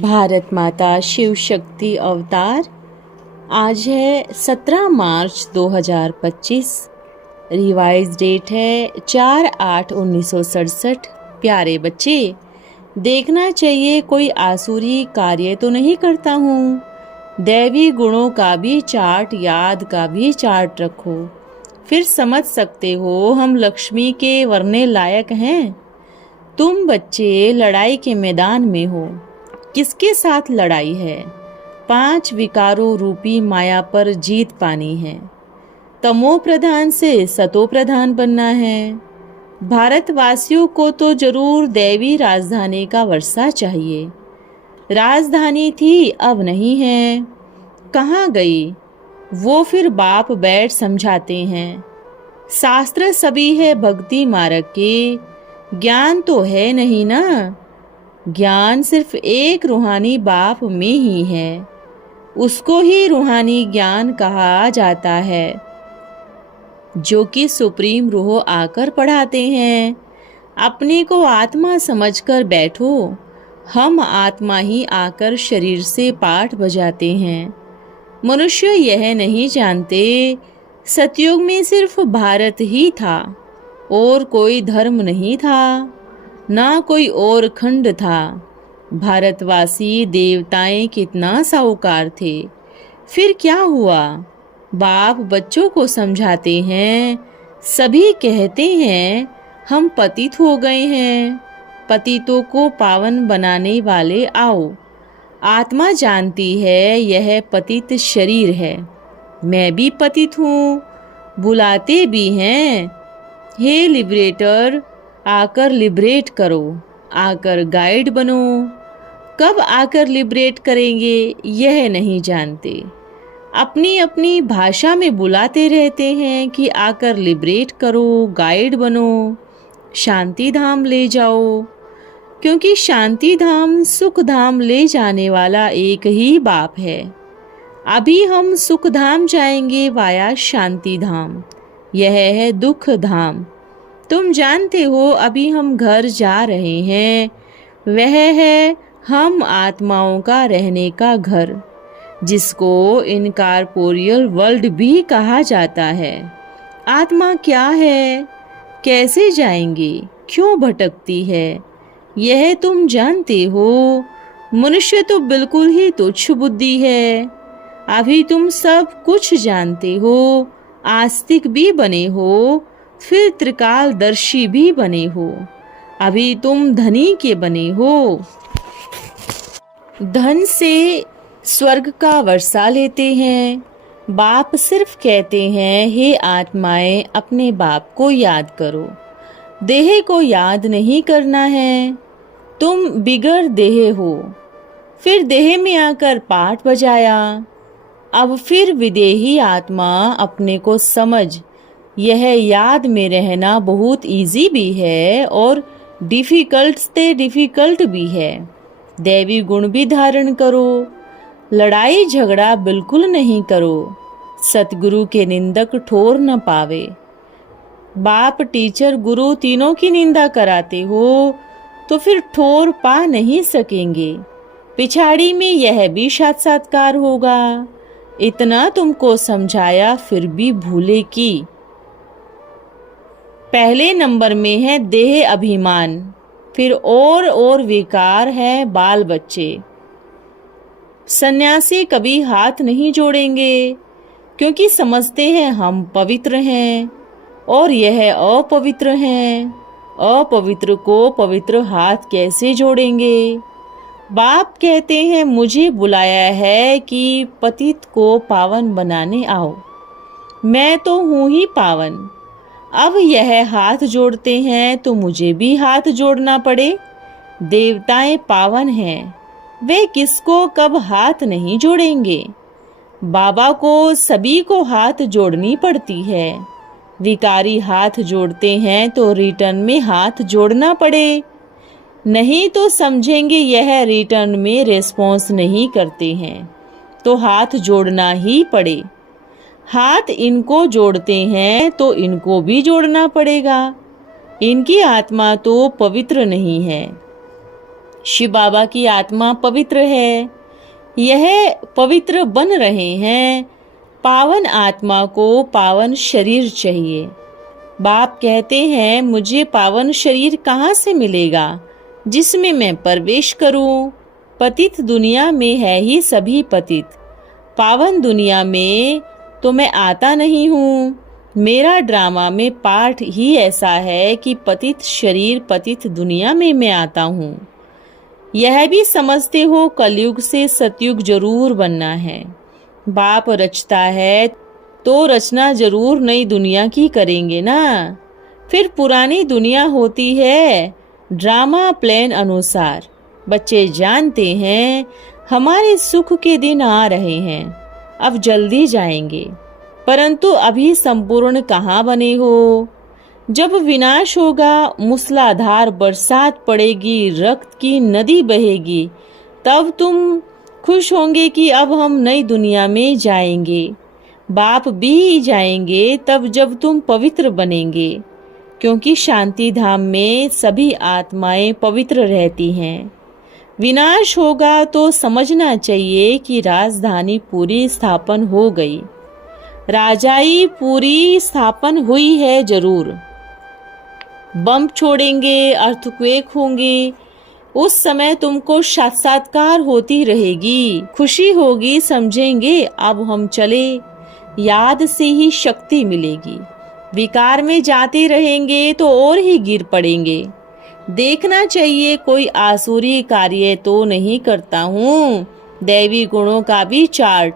भारत माता शिव शक्ति अवतार। आज है 17 मार्च 2025। रिवाइज डेट है 4/8/1967। प्यारे बच्चे, देखना चाहिए कोई आसुरी कार्य तो नहीं करता हूँ। दैवी गुणों का भी चार्ट, याद का भी चार्ट रखो, फिर समझ सकते हो हम लक्ष्मी के वरने लायक हैं। तुम बच्चे लड़ाई के मैदान में हो। किसके साथ लड़ाई है? 5 विकारों रूपी माया पर जीत पानी है। तमो प्रधान से सतो प्रधान बनना है। भारतवासियों को तो जरूर दैवी राजधानी का वर्षा चाहिए। राजधानी थी, अब नहीं है। कहाँ गई? वो फिर बाप बैठ समझाते हैं। शास्त्र सभी है भक्ति मार्ग के, ज्ञान तो है नहीं ना। ज्ञान सिर्फ एक रूहानी बाप में ही है, उसको ही रूहानी ज्ञान कहा जाता है, जो कि सुप्रीम रूह आकर पढ़ाते हैं। अपने को आत्मा समझकर बैठो। हम आत्मा ही आकर शरीर से पाठ बजाते हैं। मनुष्य यह नहीं जानते, सतयुग में सिर्फ भारत ही था और कोई धर्म नहीं था, ना कोई और खंड था। भारतवासी देवताएं कितना साहूकार थे। फिर क्या हुआ? बाप बच्चों को समझाते हैं। सभी कहते हैं हम पतित हो गए हैं। पतितों को पावन बनाने वाले आओ। आत्मा जानती है यह पतित शरीर है। मैं भी पतित हूँ। बुलाते भी हैं, हे लिबरेटर, आकर लिबरेट करो, आकर गाइड बनो। कब आकर लिबरेट करेंगे यह नहीं जानते। अपनी अपनी भाषा में बुलाते रहते हैं कि आकर लिबरेट करो, गाइड बनो, शांति धाम ले जाओ। क्योंकि शांति धाम, सुख धाम ले जाने वाला एक ही बाप है। अभी हम सुख धाम जाएंगे वाया शांति धाम। यह है दुख धाम। तुम जानते हो अभी हम घर जा रहे हैं। वह है हम आत्माओं का रहने का घर, जिसको इनकॉर्पोरियल वर्ल्ड भी कहा जाता है। आत्मा क्या है? कैसे जाएंगे? क्यों भटकती है? यह तुम जानते हो। मनुष्य तो बिल्कुल ही तुच्छ बुद्धि है। अभी तुम सब कुछ जानते हो, आस्तिक भी बने हो, फिर त्रिकालदर्शी भी बने हो। अभी तुम धनी के बने हो। धन से स्वर्ग का वर्षा लेते हैं। बाप सिर्फ कहते हैं, हे आत्माएं, अपने बाप को याद करो। देह को याद नहीं करना है। तुम बिगर देह हो। फिर देह में आकर पाठ बजाया। अब फिर विदेही आत्मा अपने को समझ। यह याद में रहना बहुत इजी भी है और डिफिकल्ट से डिफिकल्ट भी है। दैवी गुण भी धारण करो। लड़ाई झगड़ा बिल्कुल नहीं करो। सतगुरु के निंदक ठोर न पावे। बाप, टीचर, गुरु तीनों की निंदा कराते हो तो फिर ठोर पा नहीं सकेंगे। पिछाड़ी में यह भी साक्षात्कार होगा। इतना तुमको समझाया फिर भी भूले की। पहले नंबर में है देह अभिमान, फिर और विकार है बाल बच्चे। सन्यासी कभी हाथ नहीं जोड़ेंगे, क्योंकि समझते हैं हम पवित्र हैं और यह अपवित्र हैं। अपवित्र को पवित्र हाथ कैसे जोड़ेंगे? बाप कहते हैं मुझे बुलाया है कि पतित को पावन बनाने आओ। मैं तो हूँ ही पावन। अब यह हाथ जोड़ते हैं तो मुझे भी हाथ जोड़ना पड़े। देवताएं पावन हैं, वे किसको कब हाथ नहीं जोड़ेंगे? बाबा को सभी को हाथ जोड़नी पड़ती है। विकारी हाथ जोड़ते हैं तो रिटर्न में हाथ जोड़ना पड़े, नहीं तो समझेंगे यह रिटर्न में रिस्पॉन्स नहीं करते हैं, तो हाथ जोड़ना ही पड़े। हाथ इनको जोड़ते हैं तो इनको भी जोड़ना पड़ेगा। इनकी आत्मा तो पवित्र नहीं है। शिव बाबा की आत्मा पवित्र है। यह पवित्र बन रहे हैं। पावन आत्मा को पावन शरीर चाहिए। बाप कहते हैं मुझे पावन शरीर कहाँ से मिलेगा जिसमें मैं प्रवेश करूं? पतित दुनिया में है ही सभी पतित। पावन दुनिया में तो मैं आता नहीं हूँ। मेरा ड्रामा में पाठ ही ऐसा है कि पतित शरीर पतित दुनिया में मैं आता हूँ। यह भी समझते हो कलयुग से सतयुग जरूर बनना है। बाप रचता है तो रचना जरूर नई दुनिया की करेंगे ना। फिर पुरानी दुनिया होती है ड्रामा प्लान अनुसार। बच्चे जानते हैं हमारे सुख के दिन आ रहे हैं, अब जल्दी जाएंगे, परंतु अभी संपूर्ण कहाँ बने हो। जब विनाश होगा, मूसलाधार बरसात पड़ेगी, रक्त की नदी बहेगी, तब तुम खुश होंगे कि अब हम नई दुनिया में जाएंगे। बाप भी जाएंगे तब जब तुम पवित्र बनेंगे, क्योंकि शांति धाम में सभी आत्माएं पवित्र रहती हैं। विनाश होगा तो समझना चाहिए कि राजधानी पूरी स्थापन हो गई। राजाई पूरी स्थापन हुई है जरूर। बम छोड़ेंगे, अर्थक्वेक होंगे, उस समय तुमको साक्षात्कार होती रहेगी, खुशी होगी, समझेंगे अब हम चले। याद से ही शक्ति मिलेगी। विकार में जाते रहेंगे तो और ही गिर पड़ेंगे। देखना चाहिए कोई आसुरी कार्य तो नहीं करता हूँ। दैवी गुणों का भी चार्ट,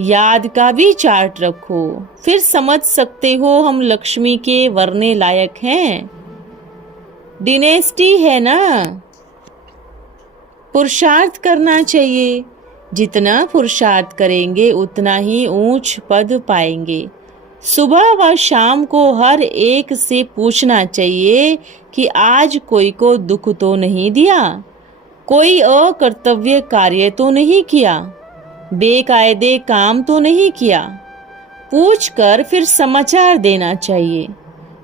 याद का भी चार्ट रखो, फिर समझ सकते हो हम लक्ष्मी के वरने लायक हैं। डिनेस्टी है ना। पुरुषार्थ करना चाहिए। जितना पुरुषार्थ करेंगे उतना ही ऊंच पद पाएंगे। सुबह व शाम को हर एक से पूछना चाहिए कि आज कोई को दुख तो नहीं दिया, कोई अकर्तव्य कार्य तो नहीं किया, बेकायदे काम तो नहीं किया। पूछकर फिर समाचार देना चाहिए।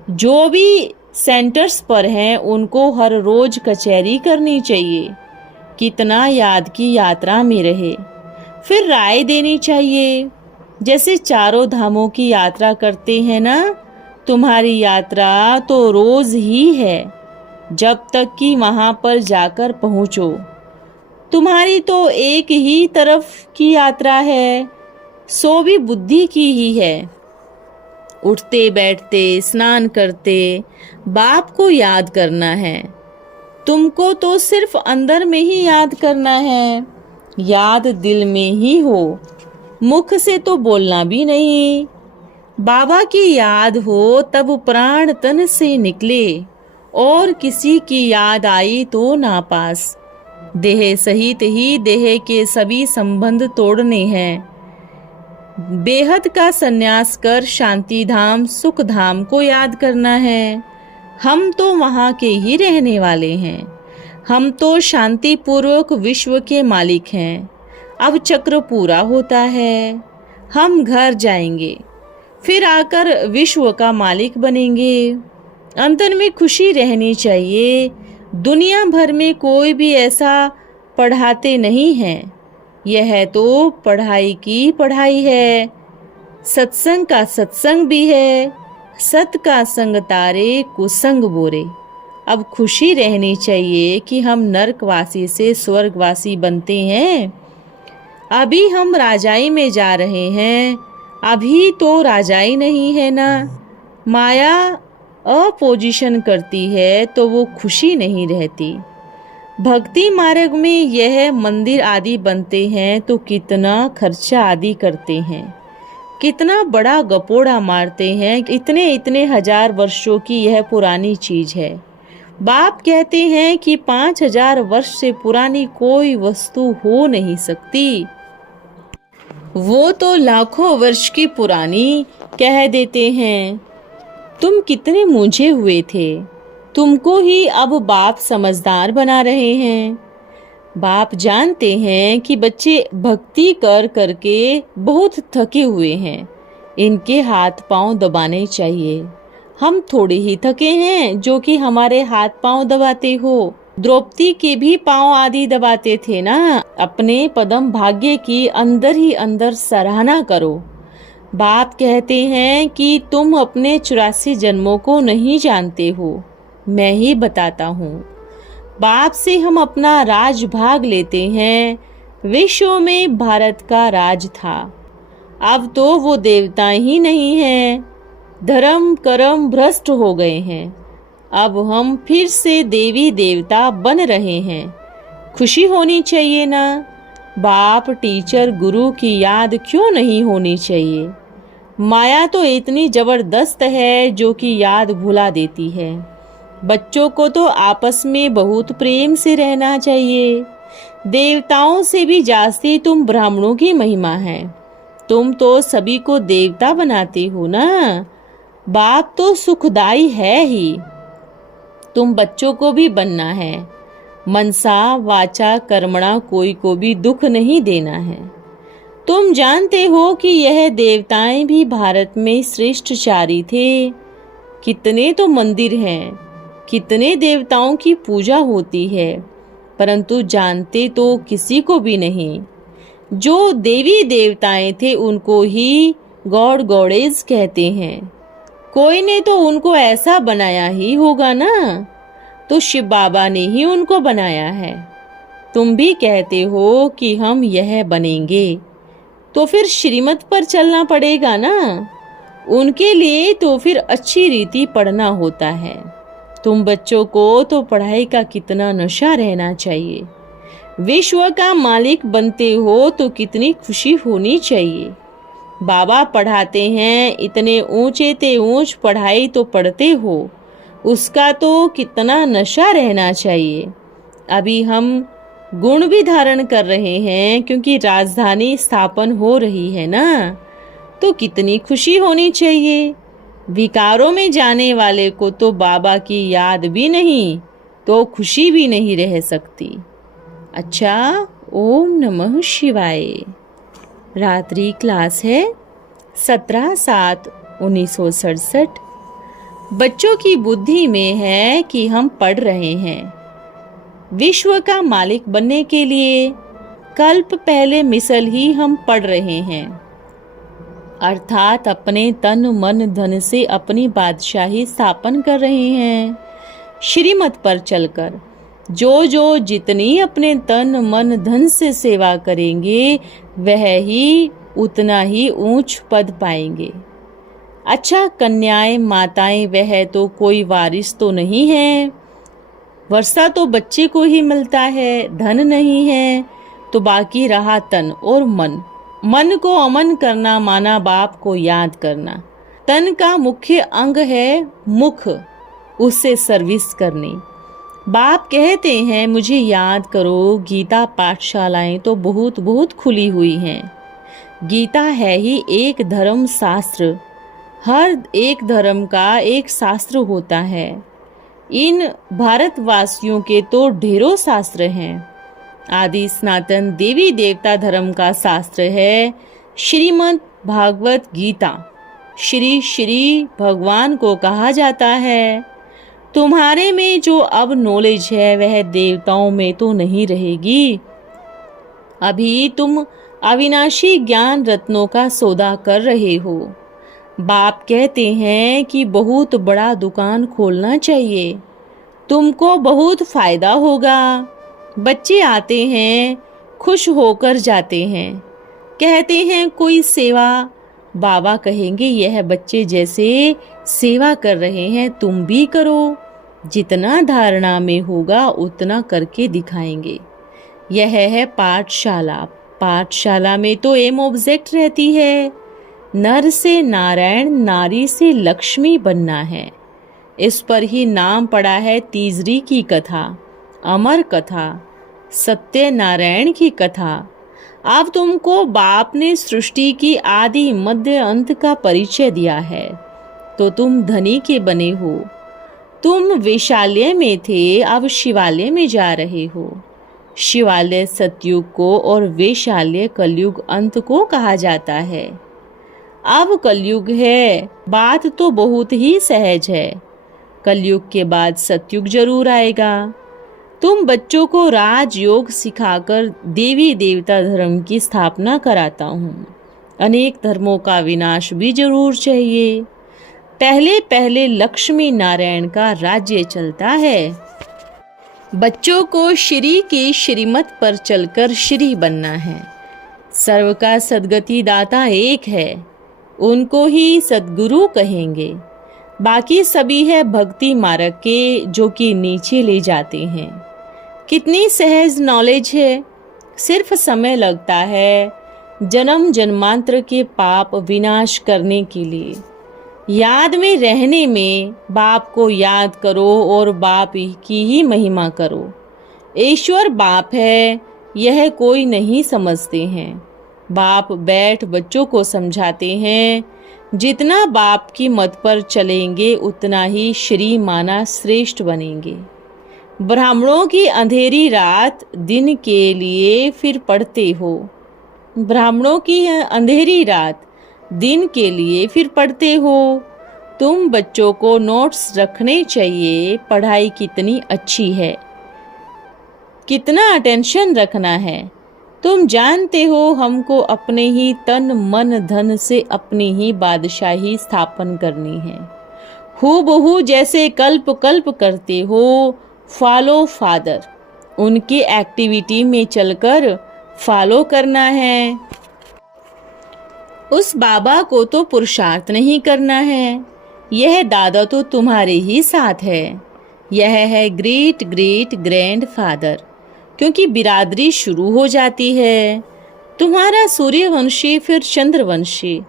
जो भी सेंटर्स पर हैं उनको हर रोज कचहरी करनी चाहिए, कितना याद की यात्रा में रहे। फिर राय देनी चाहिए। जैसे चारों धामों की यात्रा करते हैं ना, तुम्हारी यात्रा तो रोज ही है, जब तक कि वहां पर जाकर पहुंचो। तुम्हारी तो एक ही तरफ की यात्रा है, सो भी बुद्धि की ही है। उठते बैठते स्नान करते बाप को याद करना है। तुमको तो सिर्फ अंदर में ही याद करना है। याद दिल में ही हो, मुख से तो बोलना भी नहीं। बाबा की याद हो तब प्राण तन से निकले, और किसी की याद आई तो नापास। देह सहित ही देह के सभी संबंध तोड़ने हैं। बेहद का संन्यास कर शांति धाम सुख धाम को याद करना है। हम तो वहाँ के ही रहने वाले हैं। हम तो शांति पूर्वक विश्व के मालिक हैं। अब चक्र पूरा होता है, हम घर जाएंगे, फिर आकर विश्व का मालिक बनेंगे। अंतर में खुशी रहनी चाहिए। दुनिया भर में कोई भी ऐसा पढ़ाते नहीं हैं। यह तो पढ़ाई की पढ़ाई है। सत्संग का सत्संग भी है। सत का संग तारे कुसंग बोरे। अब खुशी रहनी चाहिए कि हम नरकवासी से स्वर्गवासी बनते हैं। अभी हम राजाई में जा रहे हैं। अभी तो राजाई नहीं है ना। माया अपोजिशन करती है तो वो खुशी नहीं रहती। भक्ति मार्ग में यह मंदिर आदि बनते हैं तो कितना खर्चा आदि करते हैं, कितना बड़ा गपोड़ा मारते हैं। इतने इतने हजार वर्षों की यह पुरानी चीज है। बाप कहते हैं कि 5000 वर्ष से पुरानी कोई वस्तु हो नहीं सकती। वो तो लाखों वर्ष की पुरानी कह देते हैं। तुम कितने मूंझे हुए थे। तुमको ही अब बाप समझदार बना रहे हैं। बाप जानते हैं कि बच्चे भक्ति कर करके बहुत थके हुए हैं। इनके हाथ पांव दबाने चाहिए। हम थोड़े ही थके हैं जो कि हमारे हाथ पांव दबाते हो। द्रौपदी के भी पांव आदि दबाते थे ना। अपने पदम भाग्य की अंदर ही अंदर सराहना करो। बाप कहते हैं कि तुम अपने 84 जन्मों को नहीं जानते हो, मैं ही बताता हूँ। बाप से हम अपना राज भाग लेते हैं। विश्व में भारत का राज था, अब तो वो देवता ही नहीं है। धर्म कर्म भ्रष्ट हो गए हैं। अब हम फिर से देवी देवता बन रहे हैं। खुशी होनी चाहिए ना। बाप टीचर गुरु की याद क्यों नहीं होनी चाहिए। माया तो इतनी जबरदस्त है जो कि याद भुला देती है। बच्चों को तो आपस में बहुत प्रेम से रहना चाहिए। देवताओं से भी जास्ती तुम ब्राह्मणों की महिमा है। तुम तो सभी को देवता बनाते हो ना। बाप तो सुखदाई है ही, तुम बच्चों को भी बनना है। मनसा वाचा कर्मणा कोई को भी दुख नहीं देना है। तुम जानते हो कि यह देवताएं भी भारत में श्रेष्ठचारी थे। कितने तो मंदिर हैं, कितने देवताओं की पूजा होती है, परंतु जानते तो किसी को भी नहीं। जो देवी देवताएं थे उनको ही गॉड गॉडेस कहते हैं। कोई ने तो उनको ऐसा बनाया ही होगा ना, तो शिव बाबा ने ही उनको बनाया है। तुम भी कहते हो कि हम यह बनेंगे, तो फिर श्रीमत पर चलना पड़ेगा ना। उनके लिए तो फिर अच्छी रीति पढ़ना होता है। तुम बच्चों को तो पढ़ाई का कितना नशा रहना चाहिए। विश्व का मालिक बनते हो तो कितनी खुशी होनी चाहिए। बाबा पढ़ाते हैं, इतने ऊंचे ते ऊंच पढ़ाई तो पढ़ते हो, उसका तो कितना नशा रहना चाहिए। अभी हम गुण भी धारण कर रहे हैं क्योंकि राजधानी स्थापन हो रही है ना, तो कितनी खुशी होनी चाहिए। विकारों में जाने वाले को तो बाबा की याद भी नहीं तो खुशी भी नहीं रह सकती। अच्छा, ओम नमः शिवाय। रात्रि क्लास है 17/7/1967। बच्चों की बुद्धि में है कि हम पढ़ रहे हैं विश्व का मालिक बनने के लिए। कल्प पहले मिसल ही हम पढ़ रहे हैं, अर्थात अपने तन मन धन से अपनी बादशाही स्थापन कर रहे हैं। श्रीमत पर चलकर जो जितनी अपने तन मन धन से सेवा करेंगे वह ही उतना ही ऊंच पद पाएंगे। अच्छा, कन्याएं माताएं वह तो कोई वारिस तो नहीं है। वर्षा तो बच्चे को ही मिलता है, धन नहीं है तो बाकी रहा तन और मन। मन को अमन करना माना बाप को याद करना। तन का मुख्य अंग है मुख, उससे सर्विस करनी। बाप कहते हैं मुझे याद करो। गीता पाठशालाएं तो बहुत बहुत खुली हुई हैं। गीता है ही एक धर्म शास्त्र। हर एक धर्म का एक शास्त्र होता है। इन भारतवासियों के तो ढेरों शास्त्र हैं। आदि सनातन देवी देवता धर्म का शास्त्र है श्रीमद् भागवत गीता। श्री श्री भगवान को कहा जाता है। तुम्हारे में जो अब नॉलेज है वह देवताओं में तो नहीं रहेगी। अभी तुम अविनाशी ज्ञान रत्नों का सौदा कर रहे हो। बाप कहते हैं कि बहुत बड़ा दुकान खोलना चाहिए, तुमको बहुत फायदा होगा। बच्चे आते हैं, खुश होकर जाते हैं, कहते हैं कोई सेवा। बाबा कहेंगे यह बच्चे जैसे सेवा कर रहे हैं तुम भी करो। जितना धारणा में होगा उतना करके दिखाएंगे। यह है पाठशाला। पाठशाला में तो एम ऑब्जेक्ट रहती है, नर से नारायण, नारी से लक्ष्मी बनना है। इस पर ही नाम पड़ा है तीसरी की कथा, अमर कथा, सत्यनारायण की कथा। अब तुमको बाप ने सृष्टि की आदि मध्य अंत का परिचय दिया है, तो तुम धनी के बने हो। तुम वैशाल्य में थे, अब शिवालय में जा रहे हो। शिवालय सतयुग को और वैशाल्य कलयुग अंत को कहा जाता है। अब कलयुग है, बात तो बहुत ही सहज है। कलयुग के बाद सतयुग जरूर आएगा। तुम बच्चों को राजयोग सिखाकर देवी देवता धर्म की स्थापना कराता हूँ। अनेक धर्मों का विनाश भी जरूर चाहिए। पहले पहले लक्ष्मी नारायण का राज्य चलता है। बच्चों को श्री की श्रीमत पर चलकर श्री बनना है। सर्व का सद्गति दाता एक है, उनको ही सद्गुरु कहेंगे। बाकी सभी है भक्ति मार्ग के, जो कि नीचे ले जाते हैं। कितनी सहज नॉलेज है, सिर्फ समय लगता है जन्म जन्मांतर के पाप विनाश करने के लिए। याद में रहने में बाप को याद करो और बाप की ही महिमा करो। ईश्वर बाप है, यह कोई नहीं समझते हैं। बाप बैठ बच्चों को समझाते हैं। जितना बाप की मत पर चलेंगे उतना ही श्री माना श्रेष्ठ बनेंगे। ब्राह्मणों की अंधेरी रात दिन के लिए फिर पढ़ते हो। ब्राह्मणों की अंधेरी रात दिन के लिए फिर पढ़ते हो। तुम बच्चों को नोट्स रखने चाहिए। पढ़ाई कितनी अच्छी है, कितना अटेंशन रखना है। तुम जानते हो हमको अपने ही तन मन धन से अपनी ही बादशाही स्थापन करनी है। हूबहू जैसे कल्प कल्प करते हो, फॉलो फादर। उनकी एक्टिविटी में चलकर फॉलो करना है। उस बाबा को तो पुरुषार्थ नहीं करना है। यह दादा तो तुम्हारे ही साथ है। यह है ग्रेट ग्रेट ग्रैंड फादर, क्योंकि बिरादरी शुरू हो जाती है। तुम्हारा सूर्यवंशी, फिर चंद्रवंशी,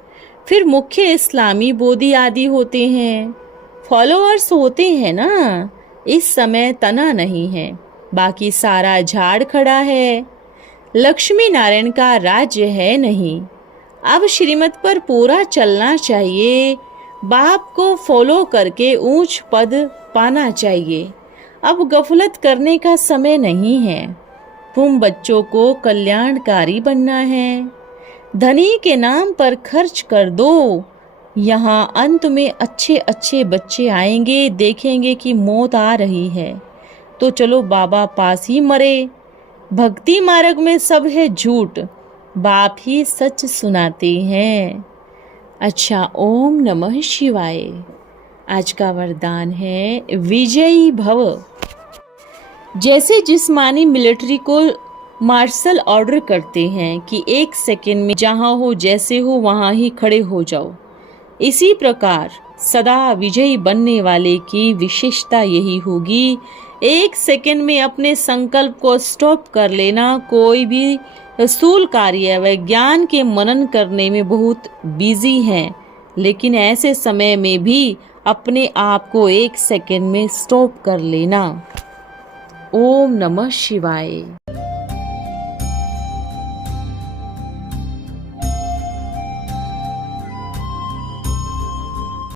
फिर मुख्य इस्लामी बोधी आदि होते हैं। फॉलोअर्स होते हैं ना। इस समय तना नहीं है, बाकी सारा झाड़ खड़ा है। लक्ष्मी नारायण का राज्य है नहीं। अब श्रीमत पर पूरा चलना चाहिए। बाप को फॉलो करके ऊंच पद पाना चाहिए। अब गफलत करने का समय नहीं है। तुम बच्चों को कल्याणकारी बनना है। धनी के नाम पर खर्च कर दो। यहाँ अंत में अच्छे अच्छे बच्चे आएंगे, देखेंगे कि मौत आ रही है तो चलो बाबा पास ही मरे। भक्ति मार्ग में सब है झूठ, बाप ही सच सुनाते हैं। अच्छा, ओम नमः शिवाय। आज का वरदान है विजयी भव। जैसे जिस्मानी मिलिट्री को मार्शल ऑर्डर करते हैं कि 1 सेकंड में जहां हो जैसे हो वहां ही खड़े हो जाओ, इसी प्रकार सदा विजयी बनने वाले की विशेषता यही होगी। 1 सेकंड में अपने संकल्प को स्टॉप कर लेना। कोई भी स्थूल कार्य व ज्ञान के मनन करने में बहुत बिजी हैं, लेकिन ऐसे समय में भी अपने आप को 1 सेकंड में स्टॉप कर लेना। ओम नमः शिवाय।